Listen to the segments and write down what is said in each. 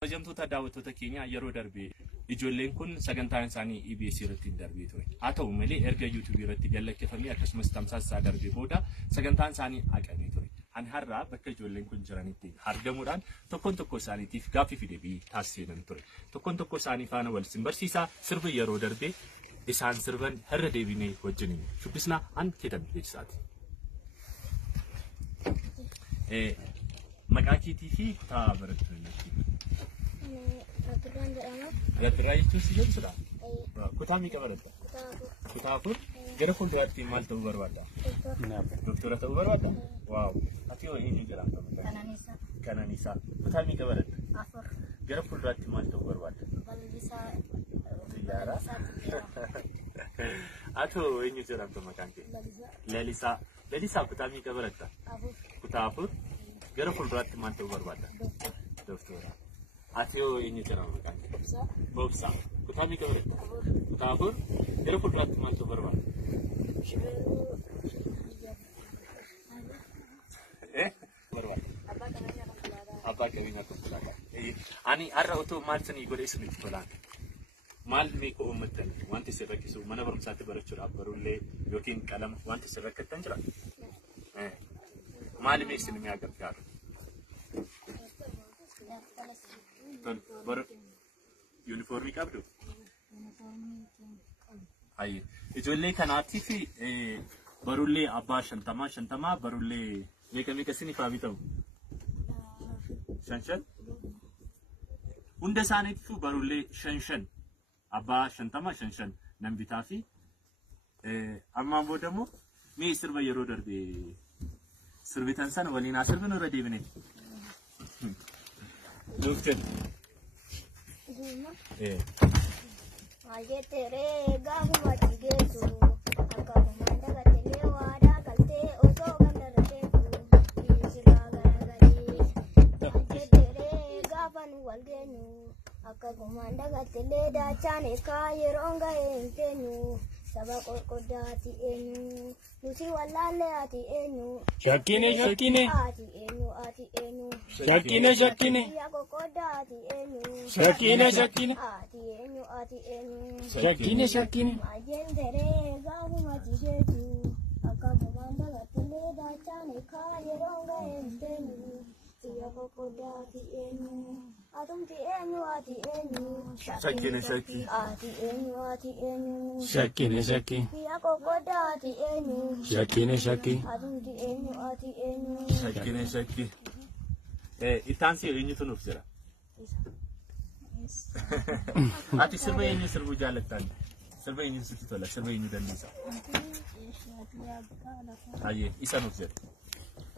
Hojjamtoota daawwattoota keenya yeroo darbe ijoolleen kun sagantaan isaanii EBS irratti darbee ture. Haa ta'u malee erga YouTube irratti galakkifamee akkasumas tamsaasa darbee booda sagantaan isaanii haqamee ture. Ani har'a bakka ijoolleen kun jiranitti argamuudhaan tokkoon tokko isaaniitiif gaaffii fi deebii taasisan ture. Tokkoon tokko isaanii faana wal simbarsiisaa sirba yeroo darbe isaan sirban har'a deebinee wajjiniin shubbisnaa an keetan beeksisaati. Maqaa keetii fi kutaa barattuu Rabbirraa jechuun si jedhudha. Kutaa meeqa baratta? Kutaa afur. Gara fuulduraatti maal ta'uu barbaadda? Doktora ta'uu barbaadda? Waaw. Ati hoo eenyu jedhamta? Kananiisaa. Kutaa meeqa baratta? Afur. Gara fuulduraatti maal ta'uu barbaadda? Balalisaa. Xiyyaara. Ati hoo eenyu jedhamta maqaan kee? Lalisaa. Lalisaa kutaa meeqa baratta? Afur. Kutaa afur. Gara fuulduraatti maal ta'uu barbaadda? Doktora. Ati hoo eenyu jedhama maqaan kee? Bobsaa. Kutaa meeqa baratta? Kutaa afur. Gara fuulduraatti maal ta'uu barbaadda? Abbaa qabeenyaa konkolaataa. Ani har'a otoo maal sanii godhe isinitti tolaan. Maal meeqa uummattan wanti isin rakkisu mana barumsaatti barachuudhaaf barullee yookiin qalama wanti isin rakkattan jira? Maal mee isin mi'a gargaaru? Uniformii qabdu? Hayye. Ijoollee kanaatiif barullee abbaa 50 barullee meeqa isiniif haa bitamu? 5 hunda isaaniitiif barullee 5 abbaa 50 nan bitaa fi ammaan boodammoo mee sirba yeroo darbe sirbitan sana waliin haa sirbinu irra deebine. Doktor. Majetere gaafuma tigeetu akkuma dagattee waadaa galtee osoo ganda rateetu bilisirraa garagalee. Majetere gaafan wal geenyu akkuma dagattee daachaan eekaa yeroo gahee hin teenyu saba qoqqoddaati eenyu nuti wallaallee ati eenyu. Shakkine. Ati eenyu. Shakkine. Yaa qoqqoddaati eenyu. Shakkine. Ati eenyu. Shakkine. Majetere gaafuma tigeetu akkuma dagattee daachaan eekaa yeroo gahee hin teenyu yaa qoqqoddaati eenyu. Atumti eenyu. Shakkine. Ati eenyu. Shakkine. Yaa qoqqoddaati eenyu. Shakkine. Atumti eenyu. Shakkine. Ittaansi eenyutu nuuf jira? Ati sirba eenyu sirbuu jaallattan? Sirba eenyu sitti tola? Sirba eenyu dandeessa? Hayyee isa nuuf jira.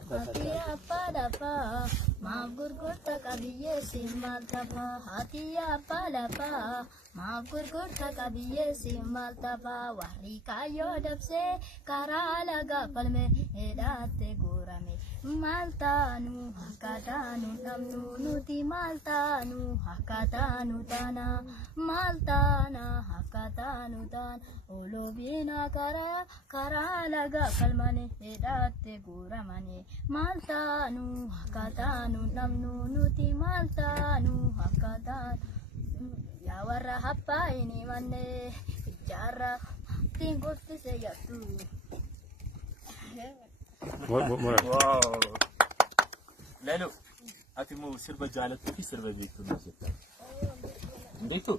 Hati apa dapat, maaf gurgurta kabiye simal tapa. Hati apa dapat, maaf gurgurta kabiye simal tapa. Wahri kayo dabse karala gapalme edate gurame. Maltanu hakatanu namnu nuti maltanu hakatanu tana. Maltana hakatanu tan. Olobina karala gapalmane edate guramane. Maltanu hakatanu namnu nuti maltanu hakatanu ya warra happa ini manne jarra tingurti seyatu. Wow. Lalo ati mo sirba jaallattu fi sirba beektu nuuf jetta. Beektu?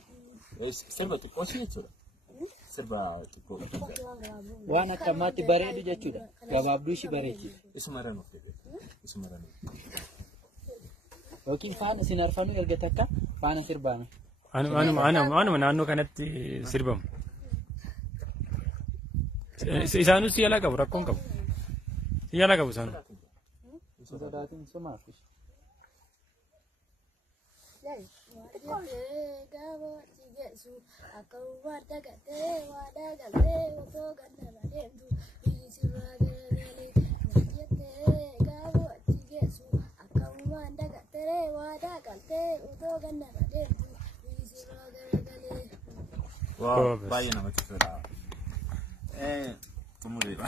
Sirba xiqqoo si jechuudha. Sirba xiqqoo. Waan akkamaatti bareedu jechuudha. Gabaabduu ishii bareechiti. Isuma nuuf jedhe. Yookiin faana isin arfanuu erga takka faana sirbaana. Anuma naannoo kanatti sirbamu. Isaanus siyaala qabu rakkoon qabu. Siyaala qabu isaanu. Sodaatiin sumaaf. Wow, baay'ee namatti tola. Xumureera.